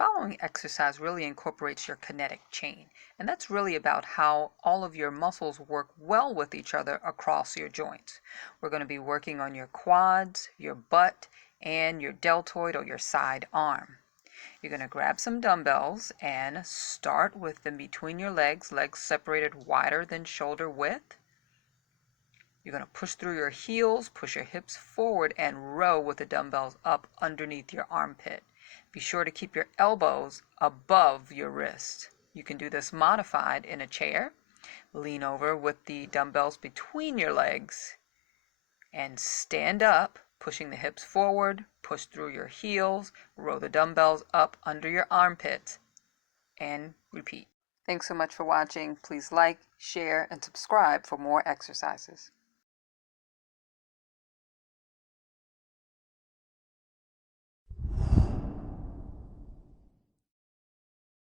following exercise really incorporates your kinetic chain, and that's really about how all of your muscles work well with each other across your joints. We're going to be working on your quads, your butt, and your deltoid or your side arm. You're going to grab some dumbbells and start with them between your legs separated wider than shoulder width. You're going to push through your heels, push your hips forward, and row with the dumbbells up underneath your armpit. Be sure to keep your elbows above your wrist. You can do this modified in a chair. Lean over with the dumbbells between your legs and stand up, pushing the hips forward, push through your heels, row the dumbbells up under your armpits, and repeat. Thanks so much for watching. Please like, share, and subscribe for more exercises.